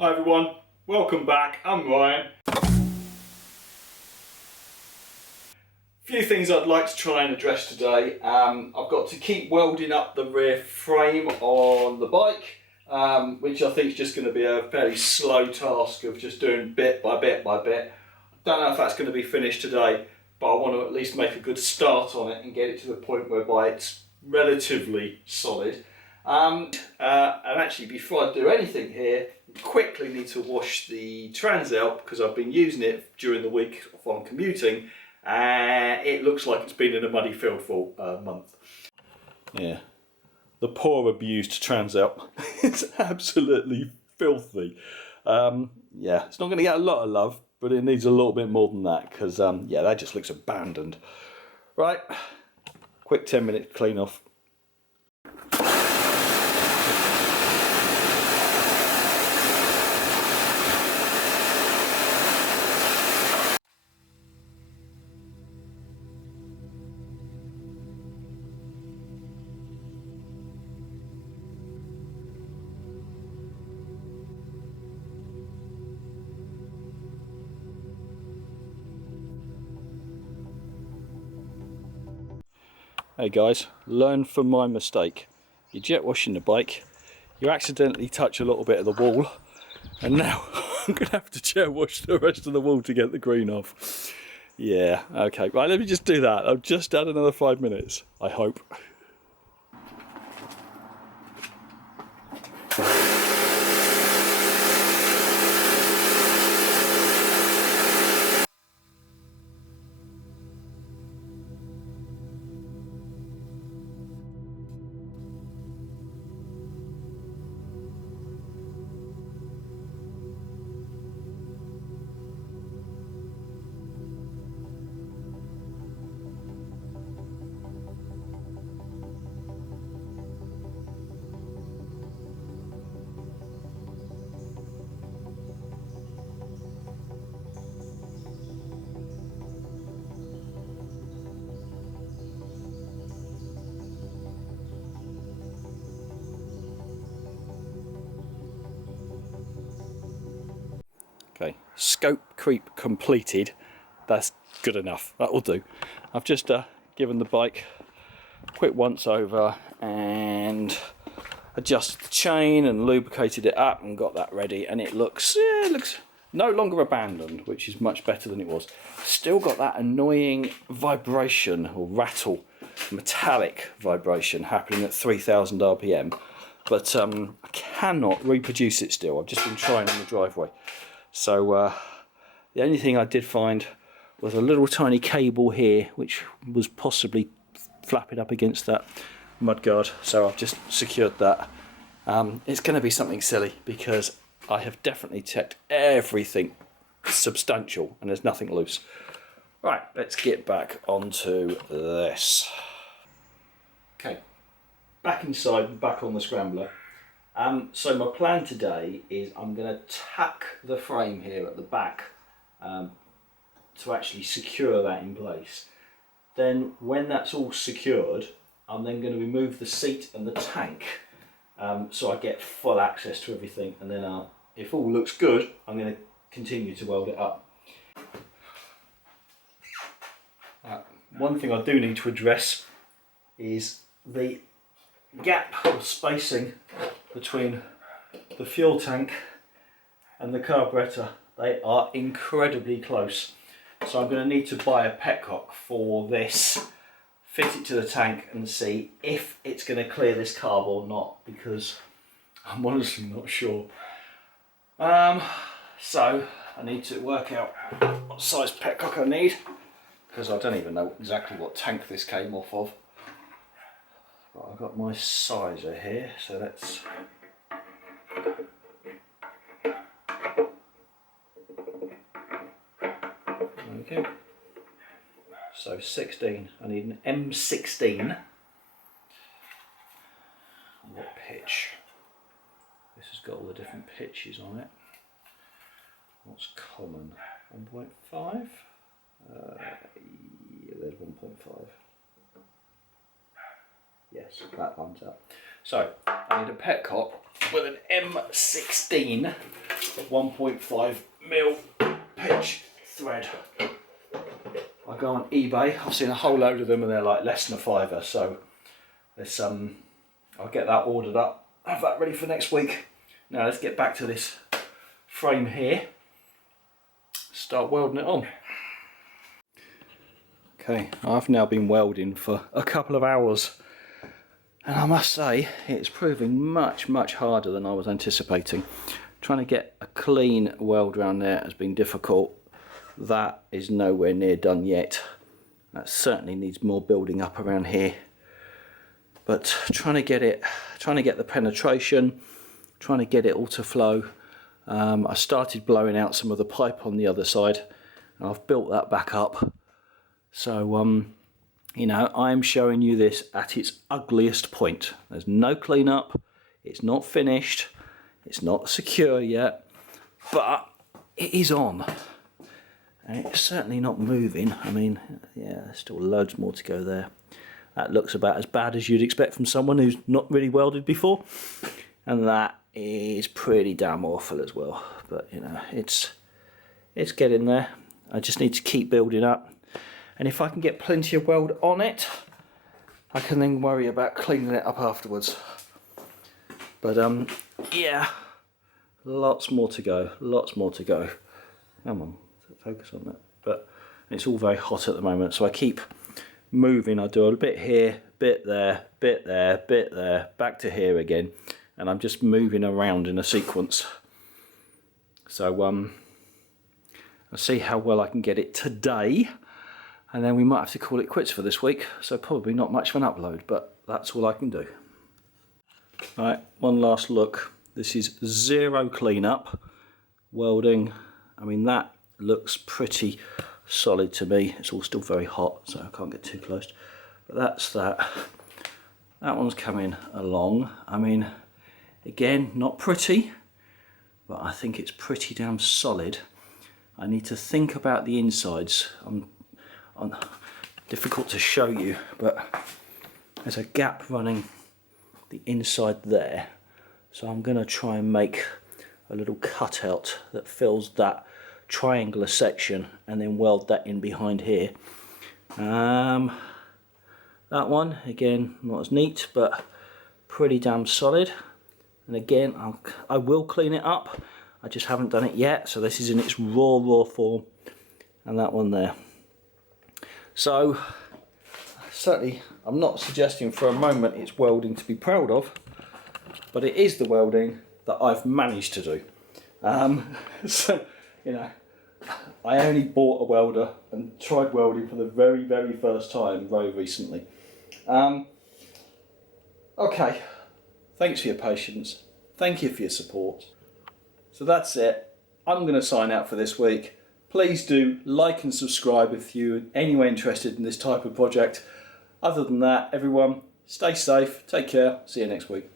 Hi everyone, welcome back. I'm Ryan. Few things I'd like to try and address today. I've got to keep welding up the rear frame on the bike, which I think is just going to be a fairly slow task of just doing bit by bit by bit. Don't know if that's going to be finished today, but I want to at least make a good start on it and get it to the point whereby it's relatively solid. And actually, before I do anything here, I quickly need to wash the trans out because I've been using it during the week while I'm commuting, and it looks like it's been in a muddy field for a month. Yeah, the poor abused trans out is absolutely filthy. Yeah, it's not going to get a lot of love, but it needs a little bit more than that because yeah, that just looks abandoned. Right, quick 10-minute clean off. Hey guys, learn from my mistake. You're jet washing the bike, you accidentally touch a little bit of the wall, and now I'm going to have to jet wash the rest of the wall to get the green off. Yeah, okay, right, let me just do that. I've just had another 5 minutes, I hope. Okay, scope creep completed. That's good enough, that will do. I've just given the bike a quick once over and adjusted the chain and lubricated it up and got that ready, and it looks no longer abandoned, which is much better than it was. Still got that annoying vibration or rattle, metallic vibration happening at 3000 RPM, but I cannot reproduce it still. I've just been trying on the driveway. So the only thing I did find was a little tiny cable here which was possibly flapping up against that mudguard, so I've just secured that. It's going to be something silly because I have definitely checked everything substantial and there's nothing loose. Right, let's get back onto this. Okay, back inside, back on the scrambler. So my plan today is I'm going to tack the frame here at the back to actually secure that in place. Then when that's all secured, I'm then going to remove the seat and the tank so I get full access to everything, and then if all looks good, I'm going to continue to weld it up. One thing I do need to address is the gap or spacing between the fuel tank and the carburetor. They are incredibly close, so I'm going to need to buy a petcock for this, fit it to the tank and see if it's going to clear this carb or not, because I'm honestly not sure. So I need to work out what size petcock I need, because I don't even know exactly what tank this came off of. But I've got my sizer here, so let's okay. So 16, I need an M16. What pitch? This has got all the different pitches on it. What's common? 1.5? Yeah, there's 1.5. Yes, that lines up. So I need a petcock with an M16 1.5mm pitch thread. I go on eBay, I've seen a whole load of them and they're like less than a £5, so this, I'll get that ordered up, have that ready for next week. Now let's get back to this frame here, start welding it on. Okay, I've now been welding for a couple of hours and I must say it's proving much harder than I was anticipating. Trying to get a clean weld around there has been difficult. That is nowhere near done yet. That certainly needs more building up around here. But trying to get the penetration, trying to get it all to flow. I started blowing out some of the pipe on the other side and I've built that back up. So you know, I'm showing you this at its ugliest point. There's no cleanup, it's not finished, it's not secure yet, but it is on. And it's certainly not moving. I mean, yeah, there's still loads more to go there. That looks about as bad as you'd expect from someone who's not really welded before. And that is pretty damn awful as well. But you know, it's getting there. I just need to keep building up. And if I can get plenty of weld on it, I can then worry about cleaning it up afterwards. But yeah, lots more to go, lots more to go. Come on, focus on that. But it's all very hot at the moment, so I keep moving. I do a bit here, bit there, bit there, bit there, back to here again, and I'm just moving around in a sequence. So I'll see how well I can get it today. And then we might have to call it quits for this week, so probably not much of an upload, but that's all I can do. Right, one last look. This is zero cleanup, welding. I mean, that looks pretty solid to me. It's all still very hot, so I can't get too close. But that's that. That one's coming along. I mean, again, not pretty, but I think it's pretty damn solid. I need to think about the insides. Difficult to show you, but there's a gap running the inside there, so I'm going to try and make a little cutout that fills that triangular section and then weld that in behind here. That one again, not as neat, but pretty damn solid. And again, I will clean it up. I just haven't done it yet, so this is in its raw form. And that one there. So, certainly, I'm not suggesting for a moment it's welding to be proud of, but it is the welding that I've managed to do. So, you know, I only bought a welder and tried welding for the very first time very recently. Okay, thanks for your patience. Thank you for your support. So that's it. I'm going to sign out for this week. Please do like and subscribe if you're anywhere interested in this type of project. Other than that, everyone, stay safe, take care, see you next week.